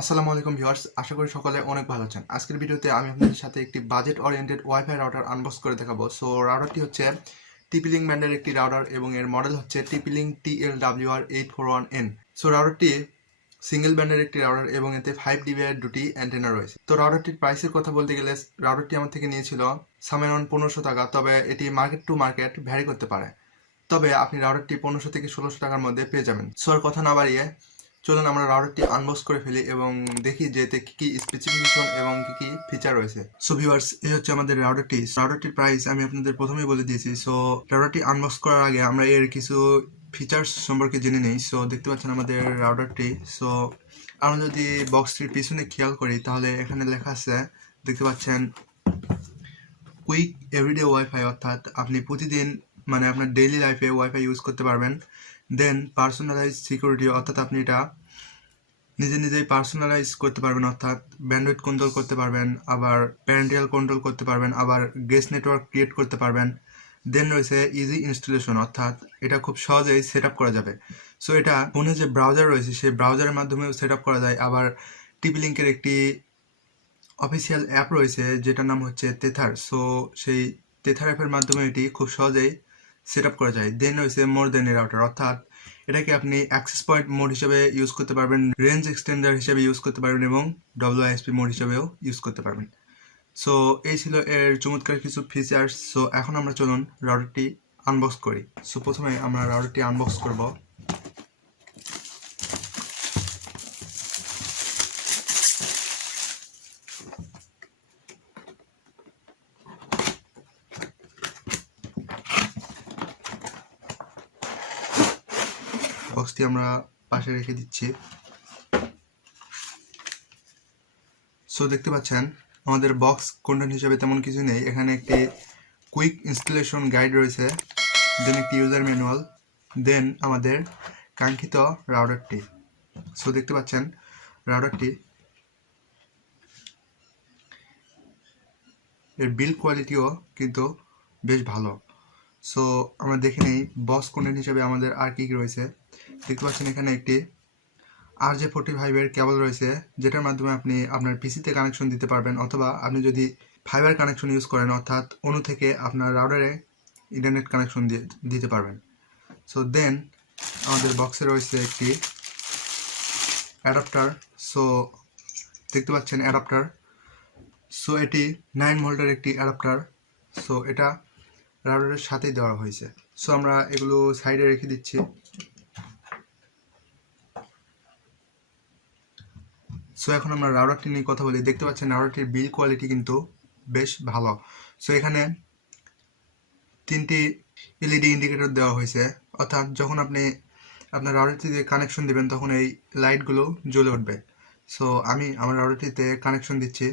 আসসালামু আলাইকুম ভিউয়ার্স, আশা করি সকলে অনেক ভালো আছেন। আজকের ভিডিওতে আমি আপনাদের সাথে একটি budget oriented wifi router unbox করে দেখাবো। সো রাউটারটি হচ্ছে TP-Link ব্র্যান্ডের একটি রাউটার এবং এর মডেল হচ্ছে TP-Link TL-WR841N। সো রাউটারটি সিঙ্গেল ব্যান্ডের একটি রাউটার এবং এতে 5 dB এর দুটি অ্যান্টেনা রয়েছে। তো রাউটারটির প্রাইসের কথা বলতে গেলে রাউটারটি আমার থেকে নিয়েছিল সামথিং অ্যারাউন্ড 1500 টাকা, তবে এটি মার্কেট টু মার্কেট ভ্যারি করতে পারে। তবে আপনি রাউটারটি 1500 থেকে 1600 টাকার মধ্যে পেয়ে যাবেন। সো আর কথা না বাড়িয়ে চলুন আমরা রাউটারটি আনবক্স করে ফেলি এবং দেখি যে এতে কি স্পেসিফিকেশন এবং কি ফিচার রয়েছে। সো ভিউয়ার্স, এই হচ্ছে আমাদের রাউটারটির প্রাইস আমি আপনাদের প্রথমেই বলে দিয়েছি। সো রাউটারটি আনবক্স করার আগে আমরা এর কিছু ফিচার্স সম্পর্কে জেনে নেই। সো দেখতে পাচ্ছেন আমাদের রাউটারটি। সো আমরা যদি বক্সটির পিছনে খেয়াল করি তাহলে এখানে লেখা আছে, দেখতে পাচ্ছেন কুইক এভরিডে ওয়াইফাই, অর্থাৎ আপনি প্রতিদিন মানে আপনার ডেইলি লাইফে ওয়াইফাই ইউজ করতে পারবেন। দেন পার্সোনালাইজ সিকিউরিটি, অর্থাৎ আপনি এটা নিজেই পার্সোনালাইজ করতে পারবেন, অর্থাৎ ব্যান্ডউইথ কন্ট্রোল করতে পারবেন, আবার প্যারেন্টাল কন্ট্রোল করতে পারবেন, আবার গেস্ট নেটওয়ার্ক ক্রিয়েট করতে পারবেন। দেন রয়েছে ইজি ইনস্টলেশন, অর্থাৎ এটা খুব সহজেই সেট আপ করা যাবে। সো এটা ফোনে যে ব্রাউজার রয়েছে সেই ব্রাউজারের মাধ্যমেও সেট আপ করা যায়। আবার TP-Link-এর একটি অফিসিয়াল অ্যাপ রয়েছে যেটার নাম হচ্ছে তেথার। সো সেই তেথার অ্যাপের মাধ্যমে এটি খুব সহজেই সেট আপ করা যায়। দেন রয়েছে মোর দেন এ রাউটার, অর্থাৎ এটাকে আপনি অ্যাক্সেস পয়েন্ট মোড হিসেবে ইউজ করতে পারবেন, রেঞ্জ এক্সটেন্ডার হিসেবে ইউজ করতে পারবেন এবং WISP মোড হিসেবেও ইউজ করতে পারবেন। সো এই ছিল এর চমৎকার কিছু ফিচার্স। সো এখন আমরা চলুন রাউটারটি আনবক্স করি। সো প্রথমে আমরা রাউটারটি আনবক্স করব। বক্সটি আমরা পাশে রেখে দিচ্ছি। সো দেখতে পাচ্ছেন আমাদের বক্স কন্টেন্ট হিসেবে তেমন কিছু নেই। এখানে একটি কুইক ইনস্টলেশন গাইড রয়েছে, দেন একটি ইউজার ম্যানুয়াল, দেন আমাদের কাঙ্ক্ষিত রাউটারটি। সো দেখতে পাচ্ছেন রাউটারটি এর বিল্ড কোয়ালিটিও কিন্তু বেশ ভালো। সো আমরা দেখে নিই বক্স কন্টেন্ট হিসেবে আমাদের আর কি রয়েছে। দেখতে পাচ্ছেন এখানে একটি RJ45 এর কেবল রয়েছে, যেটার মাধ্যমে আপনি আপনার পিসিতে কানেকশন দিতে পারবেন, অথবা আপনি যদি ফাইবার কানেকশন ইউজ করেন অর্থাৎ অনু থেকে আপনার রাউটারে ইন্টারনেট কানেকশন দিতে পারবেন। সো দেন আমাদের বক্সে রয়েছে একটি অ্যাডাপ্টার। সো দেখতে পাচ্ছেন অ্যাডাপ্টার। সো এটি 9 ভোল্টের একটি অ্যাডাপ্টার। সো এটা রাউটারের সাথেই দেওয়া হয়েছে। সো আমরা এগুলো সাইডে রেখে দিচ্ছি। সো এখন আমরা রাউটারটি নিয়ে কথা বলি। দেখতে পাচ্ছেন রাউটারটির বিল্ড কোয়ালিটি কিন্তু বেশ ভালো। সো এখানে 3টি LED ইন্ডিকেটর দেওয়া হয়েছে, অর্থাৎ যখন আপনি আপনার রাউটারটিতে কানেকশন দিবেন তখন এই লাইটগুলো জ্বলে উঠবে। সো আমি আমার রাউটারটিতে কানেকশন দিচ্ছি।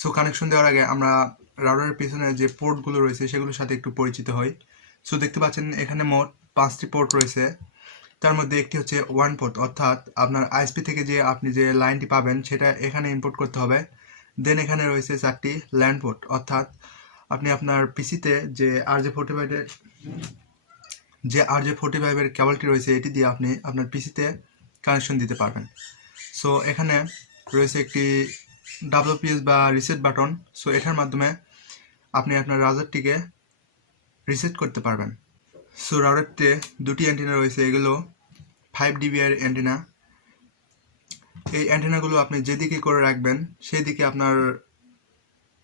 সো কানেকশন দেওয়ার আগে আমরা রাউটারের পিছনে যে পোর্টগুলো রয়েছে সেগুলোর সাথে একটু পরিচিত হই। সো দেখতে পাচ্ছেন এখানে মোট 5টি পোর্ট রয়েছে। তার মধ্যে একটি হচ্ছে ওয়ান পোর্ট, অর্থাৎ আপনার ISP থেকে যে আপনি যে লাইনটি পাবেন সেটা এখানে ইনপুট করতে হবে। দেন এখানে রয়েছে 4টি ল্যান্ড পোর্ট, অর্থাৎ আপনি আপনার পিসিতে যে RJ45 এর কেবলটি রয়েছে এটি দিয়ে আপনি আপনার পিসিতে কানেকশন দিতে পারবেন। সো এখানে রয়েছে একটি WPS বা রিসেট বাটন। সো এটার মাধ্যমে আপনি আপনার রাউটারটিকে রিসেট করতে পারবেন। সো রাউটারটিতে 2টি অ্যান্টেনা রয়েছে, এগুলো 5 dB এর অ্যান্টেনা। এই অ্যান্টেনাগুলো আপনি যেদিকে করে রাখবেন সেই দিকে আপনার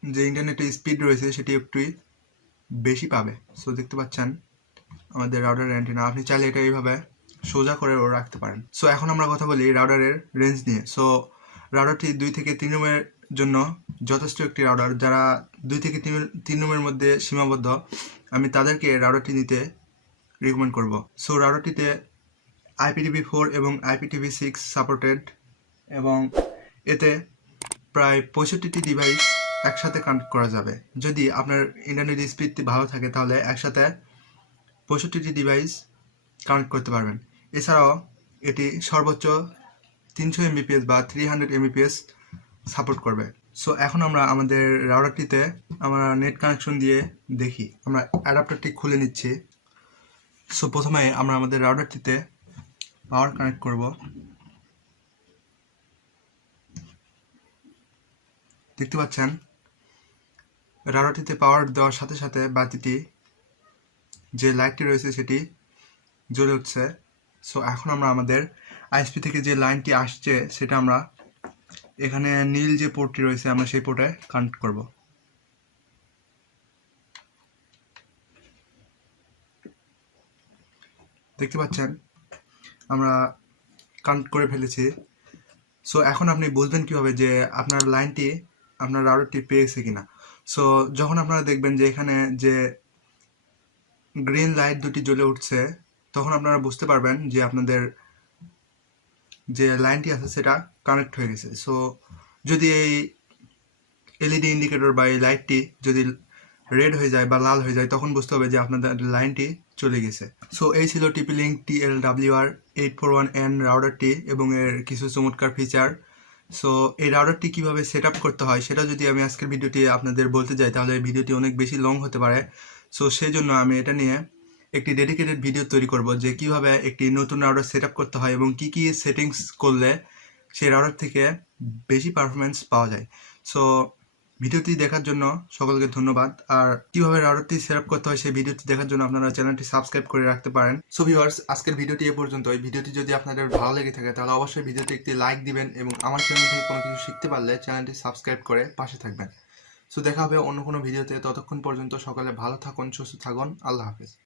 যে ইন্টারনেটের স্পিড রয়েছে সেটি একটু বেশি পাবে। সো দেখতে পাচ্ছেন আমাদের রাউটারের অ্যান্টেনা, আপনি চাইলে এটা এইভাবে সোজা করেও রাখতে পারেন। সো এখন আমরা কথা বলি রাউটারের রেঞ্জ নিয়ে। সো রাউটারটি 2 থেকে 3 রুমের জন্য যথেষ্ট একটি রাউটার। যারা 2 থেকে 3 রুমের মধ্যে সীমাবদ্ধ, আমি তাদেরকে রাউটারটি নিতে রিকমেন্ড করব। সো রাউটারটিতে IPTV4 এবং IPTV6 সাপোর্টেড, এবং এতে প্রায় 65টি ডিভাইস একসাথে কানেক্ট করা যাবে। যদি আপনার ইন্টারনেট স্পিড ভালো থাকে তাহলে একসাথে 65টি ডিভাইস কানেক্ট করতে পারবেন। এছাড়াও এটি সর্বোচ্চ 300 Mbps বা 300 Mbps সাপোর্ট করবে। সো এখন আমরা আমাদের রাউটারটিতে আমরা নেট কানেকশন দিয়ে দেখি। আমরা অ্যাডাপ্টারটি খুলে নিচ্ছি। সো প্রথমে আমরা আমাদের রাউটারটিতে পাওয়ার কানেক্ট করব। দেখতে পাচ্ছেন রাউটারটিতে পাওয়ার দেওয়ার সাথে সাথে বাতিটি যে লাইটটি রয়েছে সেটি জ্বলে উঠছে। সো এখন আমরা আমাদের আইএসপি থেকে যে লাইনটি আসছে সেটা আমরা এখানে নীল যে পোর্টটি রয়েছে আমরা সেই পোর্টে কানেক্ট করব। দেখতে পাচ্ছেন আমরা কানেক্ট করে ফেলেছি। সো এখন আপনি বুঝবেন কিভাবে যে আপনার লাইনটি আপনার রাউটারটি পেয়েছে কিনা। সো যখন আপনারা দেখবেন যে এখানে যে গ্রিন লাইট দুটি জ্বলে উঠছে তখন আপনারা বুঝতে পারবেন যে আপনাদের যে লাইনটি আছে সেটা কানেক্ট হয়ে গেছে। সো যদি এই এলইডি ইন্ডিকেটর বা এই লাইটটি যদি রেড হয়ে যায় বা লাল হয়ে যায় তখন বুঝতে হবে যে আপনাদের লাইনটি চলে গেছে। সো এই ছিল TP-Link TL-WR841N রাউটারটি এবং এর কিছু চমৎকার ফিচার। সো এই রাউটারটি কীভাবে সেট আপ করতে হয় সেটা যদি আমি আজকের ভিডিওটি আপনাদের বলতে যাই তাহলে এই ভিডিওটি অনেক বেশি লং হতে পারে। সো সেই জন্য আমি এটা নিয়ে একটি ডেডিকেটেড ভিডিও তৈরি করব যে কিভাবে একটি নতুন রাউটার সেট আপ করতে হয় এবং কি কি সেটিংস করলে সেই রাউটার থেকে বেশি পারফরমেন্স পাওয়া যায়। সো ভিডিওটি দেখার জন্য সকলকে ধন্যবাদ। আর কিভাবে রাউটারটি সেট আপ করতে হয় সেই ভিডিওটি দেখার জন্য আপনারা চ্যানেলটি সাবস্ক্রাইব করে রাখতে পারেন। সো ভিউয়ার্স, আজকের ভিডিওটি এ পর্যন্ত। এই ভিডিওটি যদি আপনাদের ভালো লেগে থাকে তাহলে অবশ্যই ভিডিওটি একটি লাইক দিবেন এবং আমার চ্যানেল থেকে কোনো কিছু শিখতে পারলে চ্যানেলটি সাবস্ক্রাইব করে পাশে থাকবেন। সো দেখা হবে অন্য কোনো ভিডিওতে। ততক্ষণ পর্যন্ত সকলে ভালো থাকুন, সুস্থ থাকুন। আল্লাহ হাফেজ।